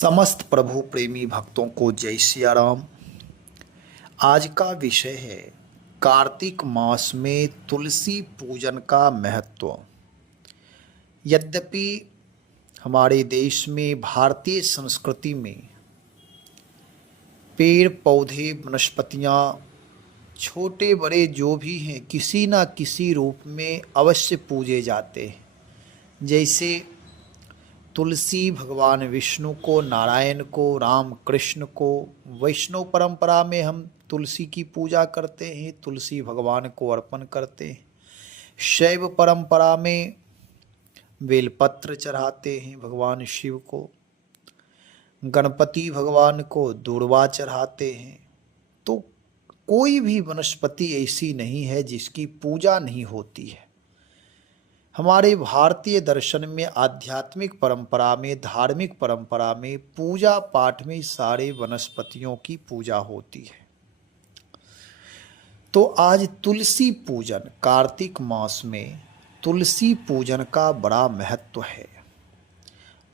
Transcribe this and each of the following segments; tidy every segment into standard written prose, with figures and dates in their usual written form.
समस्त प्रभु प्रेमी भक्तों को जय सिया राम। आज का विषय है कार्तिक मास में तुलसी पूजन का महत्व। यद्यपि हमारे देश में भारतीय संस्कृति में पेड़ पौधे वनस्पतियाँ छोटे बड़े जो भी हैं किसी न किसी रूप में अवश्य पूजे जाते हैं। जैसे तुलसी भगवान विष्णु को, नारायण को, राम कृष्ण को। वैष्णव परंपरा में हम तुलसी की पूजा करते हैं, तुलसी भगवान को अर्पण करते हैं। शैव परंपरा में बेलपत्र चढ़ाते हैं भगवान शिव को। गणपति भगवान को दूर्वा चढ़ाते हैं। तो कोई भी वनस्पति ऐसी नहीं है जिसकी पूजा नहीं होती है। हमारे भारतीय दर्शन में, आध्यात्मिक परंपरा में, धार्मिक परंपरा में, पूजा पाठ में सारे वनस्पतियों की पूजा होती है। तो आज तुलसी पूजन, कार्तिक मास में तुलसी पूजन का बड़ा महत्व है।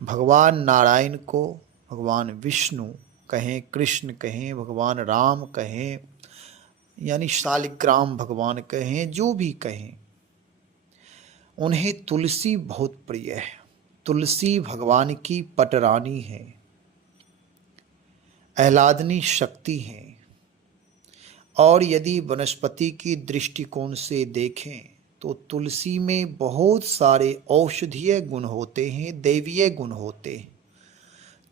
भगवान नारायण को भगवान विष्णु कहें, कृष्ण कहें, भगवान राम कहें, यानी शालिग्राम भगवान कहें, जो भी कहें, उन्हें तुलसी बहुत प्रिय है। तुलसी भगवान की पटरानी है, आह्लादनी शक्ति है। और यदि वनस्पति की दृष्टिकोण से देखें तो तुलसी में बहुत सारे औषधीय गुण होते हैं, दैवीय गुण होते हैं।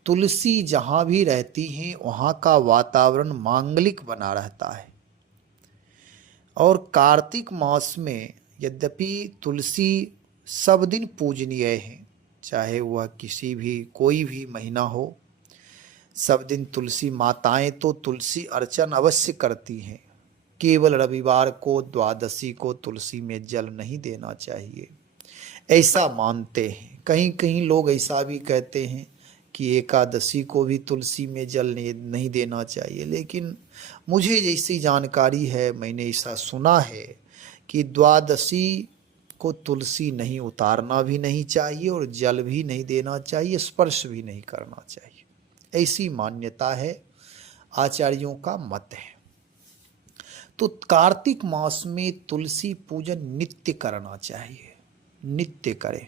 तुलसी जहाँ भी रहती हैं वहाँ का वातावरण मांगलिक बना रहता है। और कार्तिक मास में यद्यपि तुलसी सब दिन पूजनीय है, चाहे वह किसी भी कोई भी महीना हो, सब दिन तुलसी माताएं तो तुलसी अर्चन अवश्य करती हैं। केवल रविवार को, द्वादशी को तुलसी में जल नहीं देना चाहिए, ऐसा मानते हैं। कहीं कहीं लोग ऐसा भी कहते हैं कि एकादशी को भी तुलसी में जल नहीं देना चाहिए। लेकिन मुझे जैसी जानकारी है, मैंने ऐसा सुना है कि द्वादशी को तुलसी नहीं उतारना भी नहीं चाहिए और जल भी नहीं देना चाहिए, स्पर्श भी नहीं करना चाहिए, ऐसी मान्यता है, आचार्यों का मत है। तो कार्तिक मास में तुलसी पूजन नित्य करना चाहिए, नित्य करें।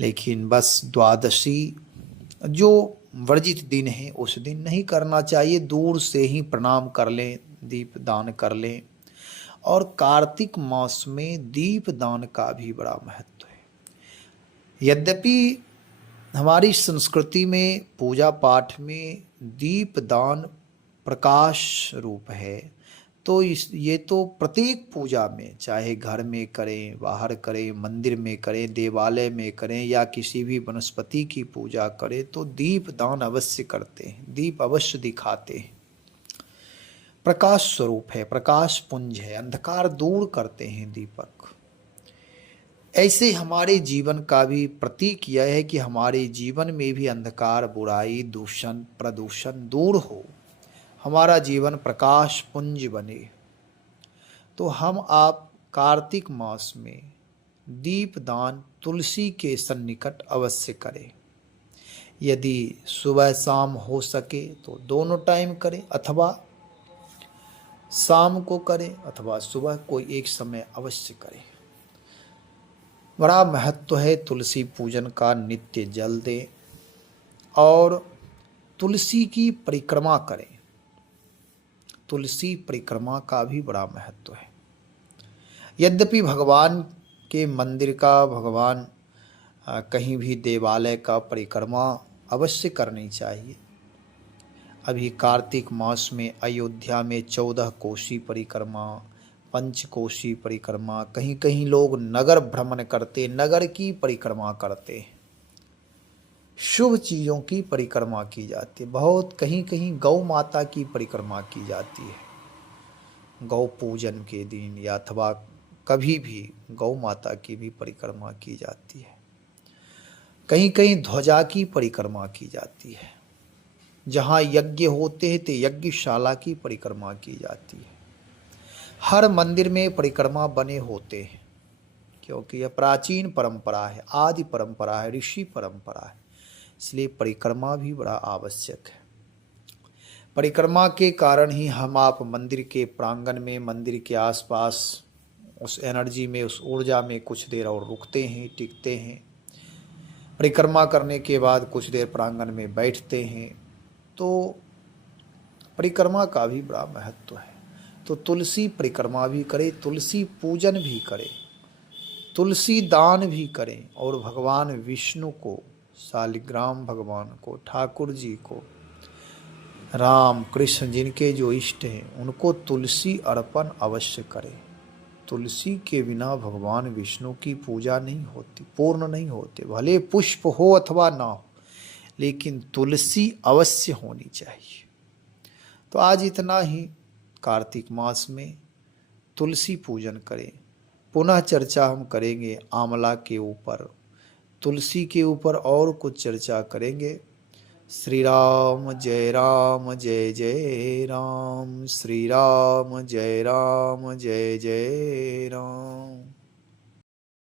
लेकिन बस द्वादशी जो वर्जित दिन है उस दिन नहीं करना चाहिए, दूर से ही प्रणाम कर लें, दीप दान कर लें। और कार्तिक मास में दीप दान का भी बड़ा महत्व है। यद्यपि हमारी संस्कृति में पूजा पाठ में दीप दान प्रकाश रूप है, तो ये तो प्रत्येक पूजा में, चाहे घर में करें, बाहर करें, मंदिर में करें, देवालय में करें, या किसी भी वनस्पति की पूजा करें, तो दीप दान अवश्य करते हैं, दीप अवश्य दिखाते हैं। प्रकाश स्वरूप है, प्रकाश पुंज है, अंधकार दूर करते हैं दीपक। ऐसे हमारे जीवन का भी प्रतीक यह है कि हमारे जीवन में भी अंधकार, बुराई, दूषण, प्रदूषण दूर हो, हमारा जीवन प्रकाश पुंज बने। तो हम आप कार्तिक मास में दीप दान तुलसी के सन्निकट अवश्य करें। यदि सुबह शाम हो सके तो दोनों टाइम करें, अथवा शाम को करें अथवा सुबह, कोई एक समय अवश्य करें। बड़ा महत्व है तुलसी पूजन का। नित्य जल दें और तुलसी की परिक्रमा करें। तुलसी परिक्रमा का भी बड़ा महत्व है। यद्यपि भगवान के मंदिर का, भगवान कहीं भी देवालय का परिक्रमा अवश्य करनी चाहिए। अभी कार्तिक मास में अयोध्या में 14 कोसी परिक्रमा, पंचकोशी परिक्रमा, कहीं कहीं लोग नगर भ्रमण करते, नगर की परिक्रमा करते, शुभ चीज़ों की परिक्रमा की जाती है। बहुत कहीं कहीं गौ माता की परिक्रमा की जाती है, गौ पूजन के दिन, या अथवा कभी भी गौ माता की भी परिक्रमा की जाती है। कहीं कहीं ध्वजा की परिक्रमा की जाती है। जहाँ यज्ञ होते हैं तो यज्ञशाला की परिक्रमा की जाती है। हर मंदिर में परिक्रमा बने होते हैं, क्योंकि यह प्राचीन परंपरा है, आदि परंपरा है, ऋषि परंपरा है। इसलिए परिक्रमा भी बड़ा आवश्यक है। परिक्रमा के कारण ही हम आप मंदिर के प्रांगण में, मंदिर के आसपास उस एनर्जी में, उस ऊर्जा में कुछ देर और रुकते हैं, टिकते हैं। परिक्रमा करने के बाद कुछ देर प्रांगण में बैठते हैं। तो परिक्रमा का भी बड़ा महत्व है। तो तुलसी परिक्रमा भी करें, तुलसी पूजन भी करें, तुलसी दान भी करें, और भगवान विष्णु को, शालिग्राम भगवान को, ठाकुर जी को, राम कृष्ण जिनके जो इष्ट हैं उनको तुलसी अर्पण अवश्य करें। तुलसी के बिना भगवान विष्णु की पूजा नहीं होती, पूर्ण नहीं होते। भले पुष्प हो अथवा ना हो, लेकिन तुलसी अवश्य होनी चाहिए। तो आज इतना ही। कार्तिक मास में तुलसी पूजन करें। पुनः चर्चा हम करेंगे आंवला के ऊपर, तुलसी के ऊपर और कुछ चर्चा करेंगे। श्री राम जय राम जय जय राम, श्री राम जय जय राम।